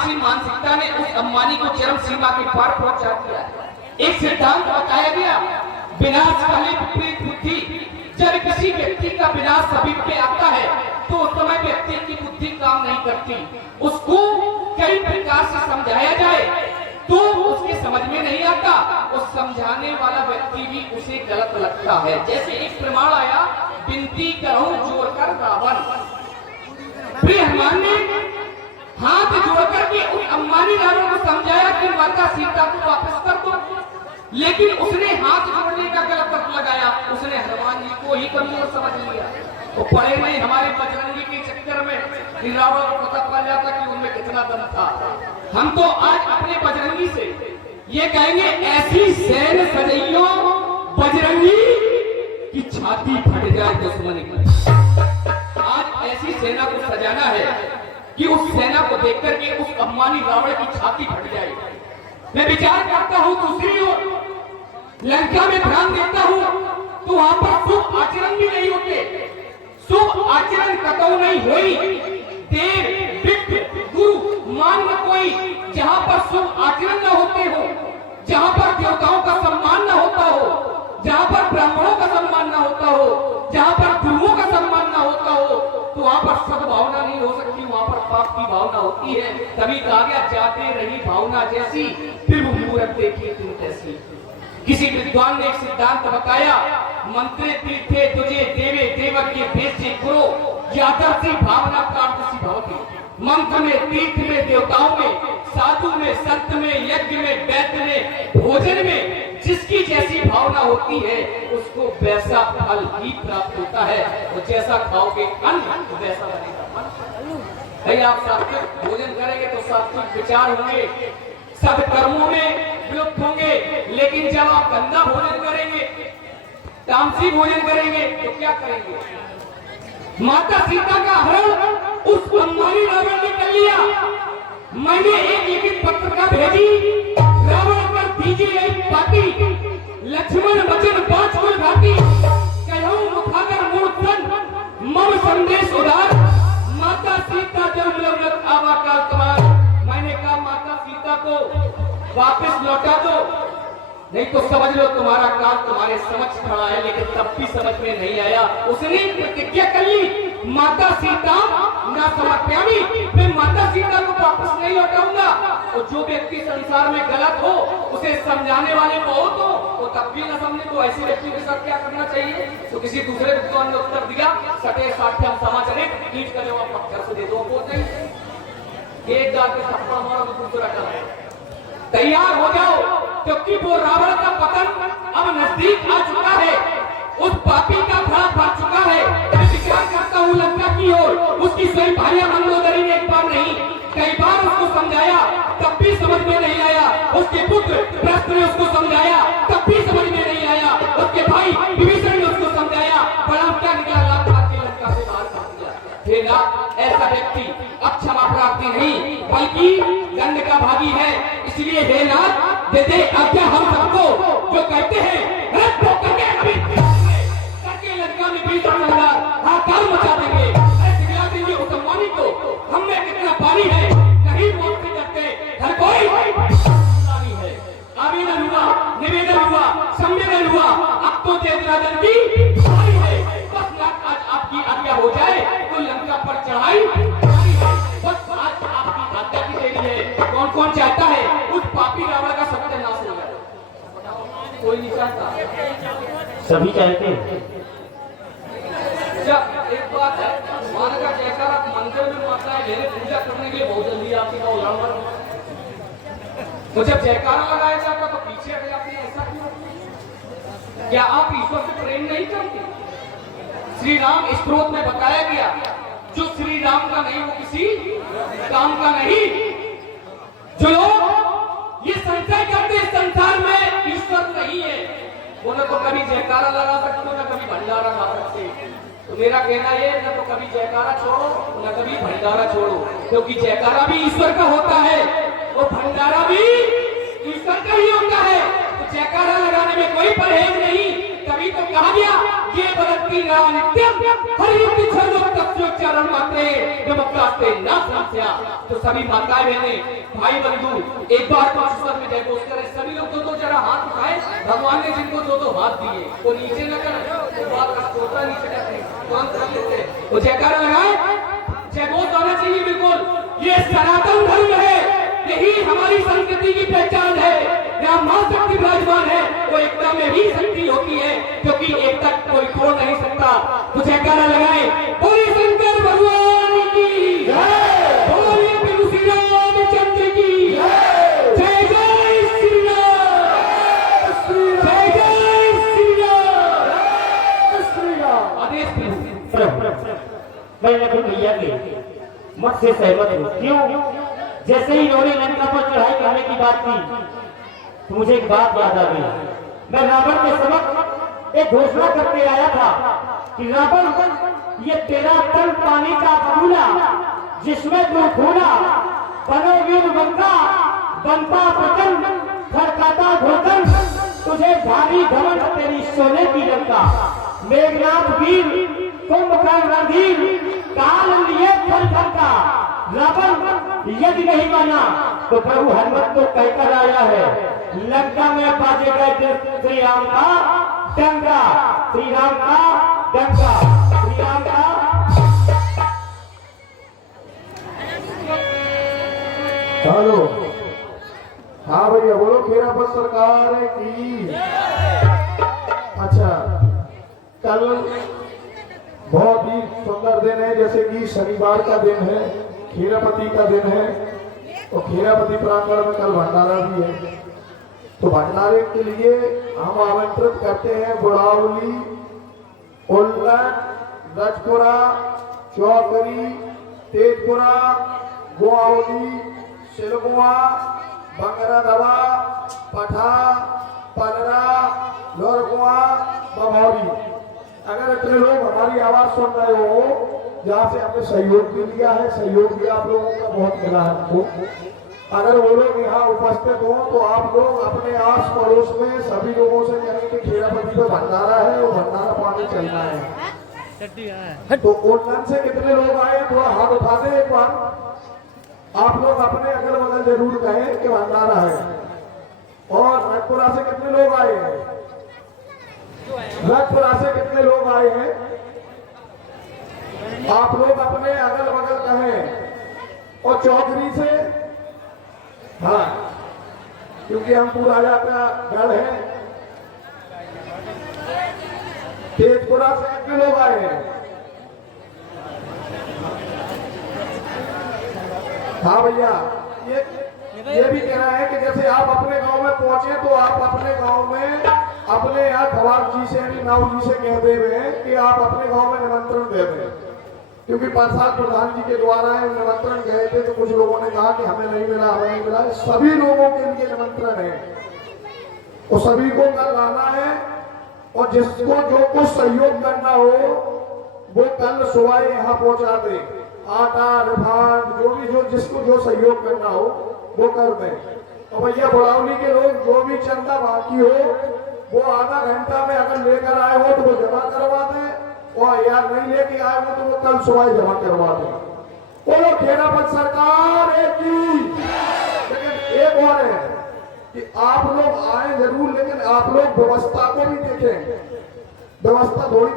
इसी मानसिकता ने उस अंबानी को चरम सीमा के पार पहुंचा दिया। एक सिद्धांत बताया गया, विनाश पहले विपरीत बुद्धि। जब किसी व्यक्ति का विनाश सभी पे आता है तो उस समय व्यक्ति की बुद्धि काम नहीं करती। उसको कई प्रकार से समझाया जाए तो उसके समझ में नहीं आता, उस समझाने वाला व्यक्ति भी उसे गलत लगता है। जैसे एक प्रमाण आया, विनती करूं जोड़कर रावण। प्रिय हनुमान ने हाथ जोड़कर के उस अंबानी रावण को समझाया कि माता सीता को वापस कर दो, लेकिन उसने हाथ जोड़ने का गलत अर्थ लगाया। उसने हनुमान जी को ही कमजोर समझ लिया। वो पढ़े नहीं हमारे बजरंगी के चक्कर में रावण को पता पड़ जाता कि उनमें कितना दम था। हम तो आज अपने बजरंगी से ये कहेंगे, ऐसी सैन्य सजइयो बजरंगी की छाती फट जाए दुश्मन की। आज ऐसी सेना को सजाना है कि उस सेना को देखकर के उस अंबानी रावण की छाती फट जाए। मैं विचार करता हूं दूसरी ओर लंका में ध्यान देता हूं तो वहां पर शुभ आचरण भी नहीं होते। शुभ आचरण कतौ नहीं हुई, देव विप्र गुरु मान न कोई। जहां पर शुभ आचरण न होते हो, जहां पर देवताओं का सम्मान न होता हो, जहां पर ब्राह्मणों का सम्मान न होता हो, जहां पर गुरुओं का सम्मान न होता हो, तो वहां पर सद्भावना नहीं हो सकती, वहां पर पाप की भावना होती है। तभी कहा गया, जाते रही भावना जैसी फिर वो मूरत देखी तुम कैसी। किसी विद्वान ने एक सिद्धांत बताया, मंत्रे तीर्थे तुझे देवे देवज्ञ भेजे गुरु यादर्शी भावना प्राप्ति भवति। मंत्र में, तीर्थ में, देवताओं में, साधु में, संत में, यज्ञ में, वैद्य में, भोजन में जिसकी जैसी भावना होती है उसको वैसा फल ही प्राप्त होता है। और जैसा खाओगे अन्न वैसा बनेगा मन। भाई आप सात्विक भोजन करेंगे तो सात्विक विचार होंगे, सत्कर्मों में विलुप्त होंगे। लेकिन जब आप गंदा भोजन करेंगे, तामसी भोजन करेंगे तो क्या करेंगे? माता सीता का हरण उस अंबानी रावण ने कर लिया। मैंने एक लिखित पत्रिका भेजी, रावण पर दीजिए एक पाती, लक्ष्मण वचन 5 कुल घाटी, कहूं मुखागर मूर्तन मम संदेश उदार, माता सीता जन्म लग्न आवाकाल तुम्हार। मैंने कहा माता सीता को वापस लौटा दो, नहीं तो समझ लो तुम्हारा काल तुम्हारे समझ खड़ा है। लेकिन तब भी समझ में नहीं आया। उसने प्रतिज्ञा कर ली, माता सीता ना समर्पयामि, मैं माता सीता को वापस नहीं लौटाऊंगा। और जो व्यक्ति संसार में गलत हो उसे समझाने वाले बहुत हो, वो तब भी न समझे तो ऐसे व्यक्ति के साथ क्या करना चाहिए? तो किसी दूसरे विद्वान ने उत्तर दिया, सटे साठ्यम समाचरित, ईट का जवाब पत्थर से दे दो। एक गाल के थप्पड़ मारो तो दूसरा कर, तैयार हो जाओ, क्योंकि वो रावण का पतन अब नजदीक आ चुका है। उस पापी का फल भर चुका है। मैं विचार करता हूँ लंका की ओर, उसकी स्वयं भार्या मंदोदरी ने एक बार नहीं कई बार उसको समझाया, तब भी समझ में नहीं आया। उसके पुत्र प्रस्थ ने उसको समझाया, तब भी समझ में नहीं आया। उसके भाई विभीषण ने उसको समझाया, बड़ा क्या निकला, लाख के लंका से बाहर कर दिया। हे नाथ, ऐसा व्यक्ति अब क्षमा प्राप्ति नहीं बल्कि दंड का भागी है। इसलिए हे नाथ, दे दे आज्ञा हम सबको, जो कहते हैं रथ को करके लंका में बीच हाहाकार मचा देंगे, सिखला देंगे उस अंबानी को हम में कितना पानी है, कहीं मौत से डरते हर कोई नहीं है। आवेदन हुआ, निवेदन हुआ, संवेदन हुआ, अब तो देवराजन की बारी है। बस नाथ आज आपकी आज्ञा हो जाए तो लंका पर चढ़ाई बस आज आपकी आज्ञा की देरी है। कौन कौन चाहता है उस पापी रावण का सत्यानाश हो जाए? कोई नहीं चाहता, सभी चाहते हैं। एक बात है, माता का जयकारा मंदिर में माता है, मेरे पूजा करने के लिए बहुत जल्दी आती है उल्लंघन। तो जब जयकारा लगाया जाता तो पीछे हट जाती है, ऐसा क्यों? क्या आप ईश्वर से प्रेम नहीं करते? श्री राम स्त्रोत में बताया गया, जो श्री राम का नहीं वो किसी काम का नहीं। जो लोग ये संशय करते संसार में ईश्वर नहीं है, वो न तो कभी जयकारा लगा सकते हो, न कभी भंडारा गा सकते। तो मेरा कहना ये, न तो कभी जयकारा छोड़ो, न कभी भंडारा छोड़ो, क्योंकि जयकारा भी ईश्वर का होता है और भंडारा भी ईश्वर का ही होता है। तो जयकारा लगाने में कोई परहेज नहीं। तभी तो कहा गया ये बलती ना नित्यम हरि छलो तस्यो चरण मात्रे नमस्ते ना समस्या। तो सभी माताएं बहनें भाई बंधु एक बार तो ईश्वर में जय घोष करें। सभी लोग दो जरा हाथ उठाए। भगवान ने जिनको दो हाथ दिए वो नीचे न करें, वो बात का छोटा नीचे रखें, काम कर लेते वो जयकारा लगाए। जय घोष होना चाहिए बिल्कुल। ये सनातन धर्म है, यही हमारी संस्कृति की पहचान है। यहाँ मां शक्ति विराजमान है, वो एकता में ही शक्ति होती है, क्योंकि एकता कोई खोल नहीं सकता। तो जयकारा लगाए। बोले शंकर भगवान की जय, बोले प्रभु श्री रामचंद्र की जय। जय जय श्री राम, जय जय श्री राम। आदेश प्रभु। मैं लखन भैया के मत से सहमत हूँ। क्यों? जैसे ही इन्होंने लंका पर चढ़ाई करने की बात की तो मुझे एक बात याद आ गई। मैं रावण के समक्ष एक घोषणा करके आया था कि रावण, ये तेरा तन पानी का बगुला जिसमें तू खूना, बनोगी बनता बनता प्रचंड खड़काता धोकन, तुझे भारी घमंड तेरी सोने की लंका। मेघनाथ वीर कुंभकर्ण रणधीर काल लिए फल का। रावण यदि नहीं माना तो प्रभु हनुमत तो कहकर आया है, लंका में बाजे गए श्री राम का डंका, श्री राम का डंका, श्री राम का। हेलो, हाँ भैया बोलो खेरापत सरकार की। अच्छा, कल बहुत ही सुंदर दिन है, जैसे कि शनिवार का दिन है, खेरापति का दिन है, और खेरापति प्रांगण में कल भंडारा भी है। तो भंडारे के लिए हम आमंत्रित करते हैं बुढ़ावली, उल्लन, रजपुरा, चौकरी, तेजपुरा, गुआवली, सिलगुआ, बंगरादवा, पठा, पलरा, लोरगुआ, बमौरी। अगर इतने लोग हमारी आवाज सुन रहे हो, जहाँ से हमने सहयोग भी लिया है, सहयोग भी आप लोगों का बहुत मिला है हमको। अगर वो लोग यहाँ उपस्थित हो तो आप लोग अपने आस पड़ोस में सभी लोगों से कहें कि खेरापति पे भंडारा है और भंडारा पानी चलना है। तो उल्लन से कितने लोग आए, थोड़ा हाथ उठा दे एक बार। आप लोग अपने अगल बगल जरूर कहें कि भंडारा है। और रजपुरा से कितने लोग आए हैं? रजपुरा से कितने लोग आए हैं? आप लोग अपने अगल बगल कहें। और चौधरी से, हाँ, क्योंकि हम पूरा राजा का गढ़ है। तेजपुरा से कितने लोग आए हैं? हाँ भैया, ये भी कहना है कि जैसे आप अपने गांव में पहुंचे तो आप अपने गांव में अपने यहाँ खवार जी से यानी नाव जी से कह दे हुए हैं कि आप अपने गांव में निमंत्रण दे दें। क्योंकि 5 साल प्रधान जी के द्वारा निमंत्रण गए थे तो कुछ लोगों ने कहा कि हमें नहीं मिला, हमें नहीं मिला। सभी लोगों के लिए निमंत्रण है, वो सभी को कल आना है। और जिसको जो कुछ सहयोग करना हो वो कल सुबह यहाँ पहुंचा दे। आटा, रिफाइंड, जो भी जो जिसको जो सहयोग करना हो वो कर दें। तो भैया बुढ़ावली के लोग जो भी चंदा बाकी हो वो आधा घंटा में अगर लेकर आए हो तो वो जमा करवा दें, और यार नहीं लेके आए हो तो वो कल सुबह जमा करवा दें। बोलो खेरापत सरकार की। लेकिन एक और है कि आप लोग आए जरूर, लेकिन आप लोग व्यवस्था को भी देखें। व्यवस्था थोड़ी